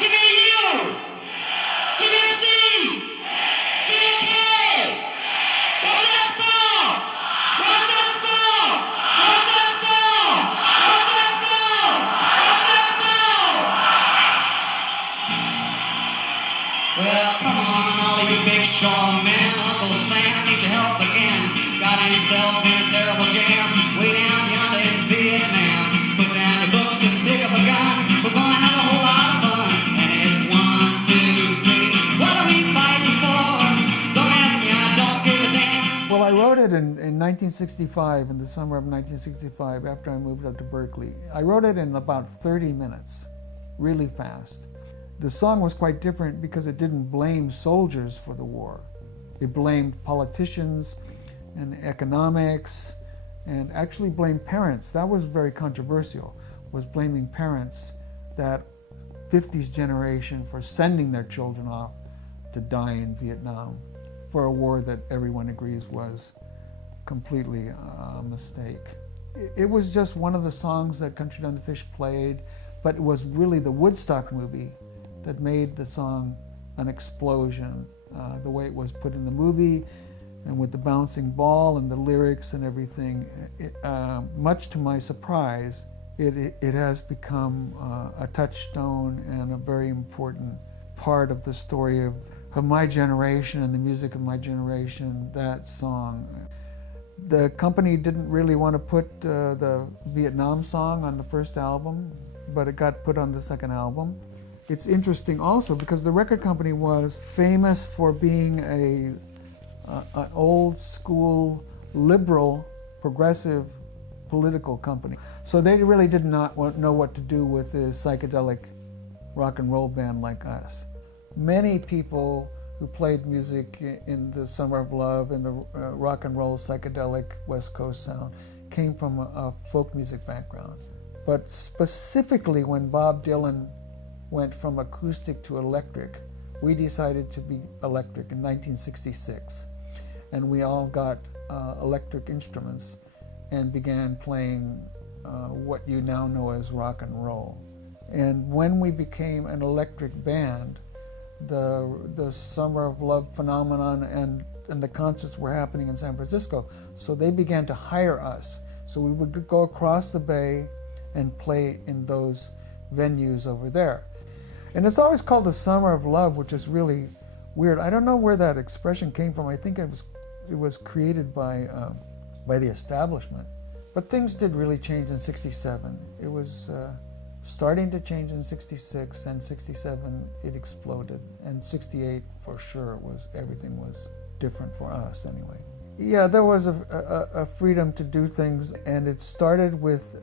Give me a U. Give me a C. Give me a K. What's that spell? What's that spell? What's that spell? What's that spell? What's that spell? Well, come on, all you big strong men. Uncle Sam needs your help again. Got himself in a terrible jam. Way down yonder in Vietnam. Put down your books and pick up a gun. We're gonna have a whole lot of fun. And it's 1, 2, 3. What are we fighting for? Don't ask me, I don't give a damn. Well, I wrote it in 1965, in the summer of 1965, after I moved up to Berkeley. I wrote it in about 30 minutes, really fast. The song was quite different because it didn't blame soldiers for the war. It blamed politicians and economics, and actually blamed parents. That was very controversial, was blaming parents, that 50s generation, for sending their children off to die in Vietnam for a war that everyone agrees was completely a mistake. It was just one of the songs that Country Joe and the Fish played, but it was really the Woodstock movie that made the song an explosion. The way it was put in the movie, and with the bouncing ball and the lyrics and everything, much to my surprise, it has become a touchstone and a very important part of the story of my generation and the music of my generation, that song. The company didn't really want to put the Vietnam song on the first album, but it got put on the second album. It's interesting also because the record company was famous for being an old school, liberal, progressive political company. So they really did not know what to do with a psychedelic rock and roll band like us. Many people who played music in the Summer of Love and the rock and roll psychedelic West Coast sound came from a folk music background. But specifically when Bob Dylan went from acoustic to electric, we decided to be electric in 1966. And we all got electric instruments and began playing what you now know as rock and roll. And when we became an electric band, the Summer of Love phenomenon and the concerts were happening in San Francisco, so they began to hire us. So we would go across the bay and play in those venues over there. And it's always called the Summer of Love, which is really weird. I don't know where that expression came from. I think it was created by the establishment. But things did really change in '67. It was starting to change in '66, and '67 it exploded. And '68 for sure everything was different for us anyway. Yeah, there was a freedom to do things, and it started with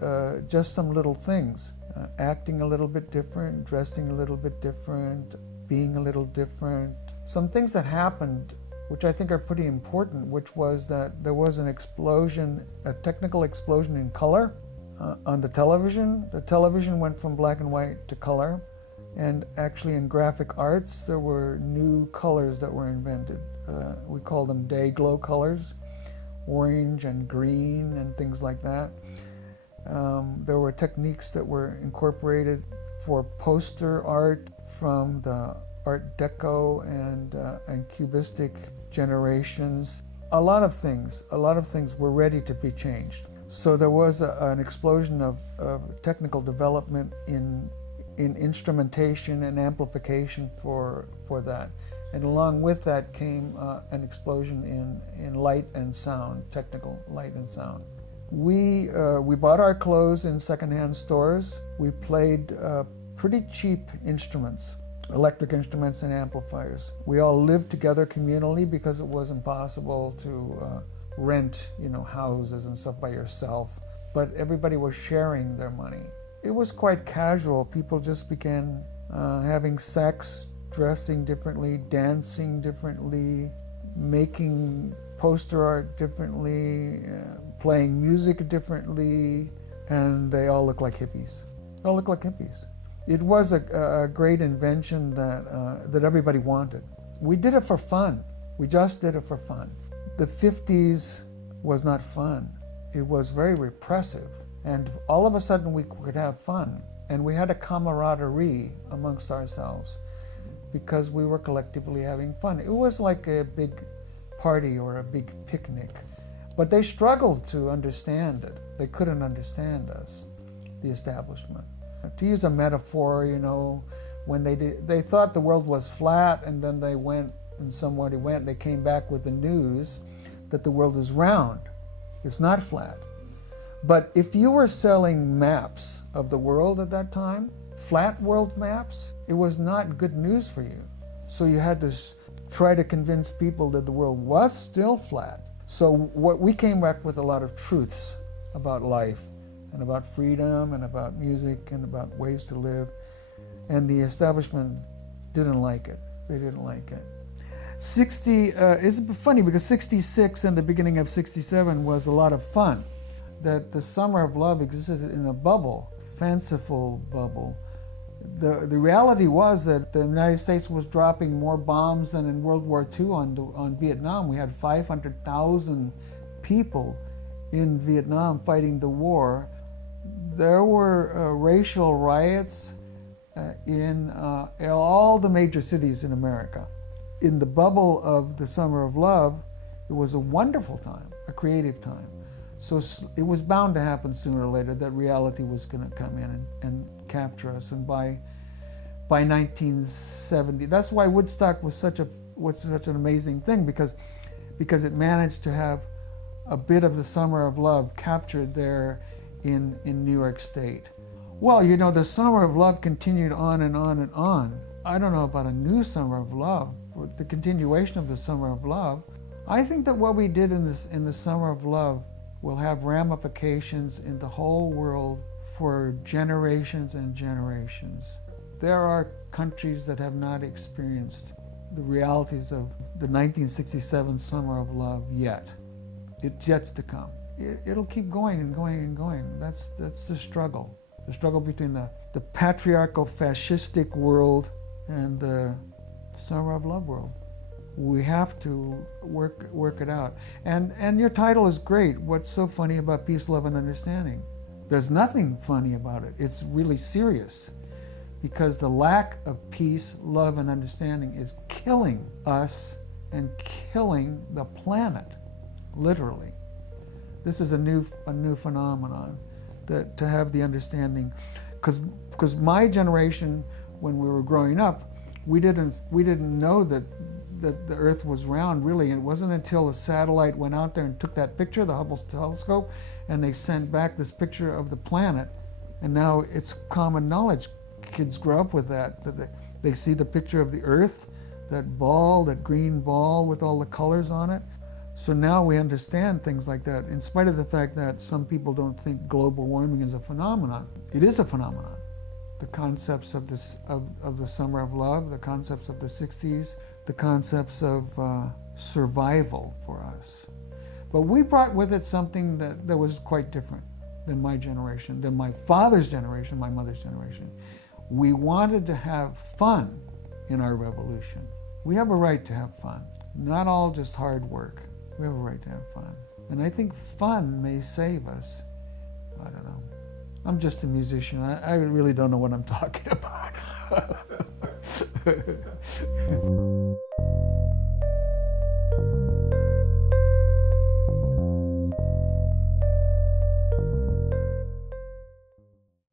just some little things. Acting a little bit different, dressing a little bit different, being a little different. Some things that happened, which I think are pretty important, which was that there was an explosion, a technical explosion in color on the television. The television went from black and white to color, and actually in graphic arts there were new colors that were invented. We call them day glow colors, orange and green and things like that. There were techniques that were incorporated for poster art from the Art Deco and Cubistic generations. A lot of things were ready to be changed. So there was an explosion of technical development in instrumentation and amplification for that. And along with that came an explosion in light and sound, technical light and sound. We bought our clothes in secondhand stores. We played pretty cheap instruments, electric instruments and amplifiers. We all lived together communally because it was impossible to rent, houses and stuff by yourself. But everybody was sharing their money. It was quite casual. People just began having sex, dressing differently, dancing differently, making poster art differently, playing music differently, and they all look like hippies. They all look like hippies. It was a great invention that everybody wanted. We did it for fun. We just did it for fun. The 50s was not fun. It was very repressive. And all of a sudden we could have fun. And we had a camaraderie amongst ourselves because we were collectively having fun. It was like a big party or a big picnic. But they struggled to understand it. They couldn't understand us, the establishment. To use a metaphor, you know, when they thought the world was flat, and then they went, and somebody went, they came back with the news that the world is round. It's not flat. But if you were selling maps of the world at that time, flat world maps, it was not good news for you. So you had to try to convince people that the world was still flat. So what we came back with a lot of truths about life and about freedom and about music and about ways to live. And the establishment didn't like it. They didn't like it. It's funny because 66 and the beginning of 67 was a lot of fun. That the summer of love existed in a bubble, fanciful bubble. The reality was that the United States was dropping more bombs than in World War II on Vietnam. We had 500,000 people in Vietnam fighting the war. There were racial riots in all the major cities in America. In the bubble of the summer of love, it was a wonderful time, a creative time. So it was bound to happen sooner or later that reality was going to come in and capture us. And by 1970, that's why Woodstock was such an amazing thing, because it managed to have a bit of the summer of love captured there in New York State. Well, you know, the summer of love continued on and on and on. I don't know about a new summer of love, but the continuation of the summer of love. I think that what we did in the summer of love will have ramifications in the whole world for generations and generations. There are countries that have not experienced the realities of the 1967 summer of love yet. It's yet to come. It'll keep going and going and going. That's the struggle. The struggle between the patriarchal fascistic world and the summer of love world. We have to work it out. And your title is great. What's so funny about peace, love, and understanding? There's nothing funny about it. It's really serious, because the lack of peace, love, and understanding is killing us and killing the planet, literally. This is a new phenomenon, that to have the understanding, because my generation, when we were growing up, we didn't know that the Earth was round, really. And it wasn't until a satellite went out there and took that picture, the Hubble telescope, and they sent back this picture of the planet. And now it's common knowledge. Kids grow up with that they see the picture of the Earth, that ball, that green ball with all the colors on it. So now we understand things like that, in spite of the fact that some people don't think global warming is a phenomenon. It is a phenomenon. The concepts of the summer of love, the concepts of the 60s, the concepts of survival for us. But we brought with it something that was quite different than my generation, than my father's generation, my mother's generation. We wanted to have fun in our revolution. We have a right to have fun, not all just hard work. We have a right to have fun. And I think fun may save us. I don't know. I'm just a musician. I really don't know what I'm talking about.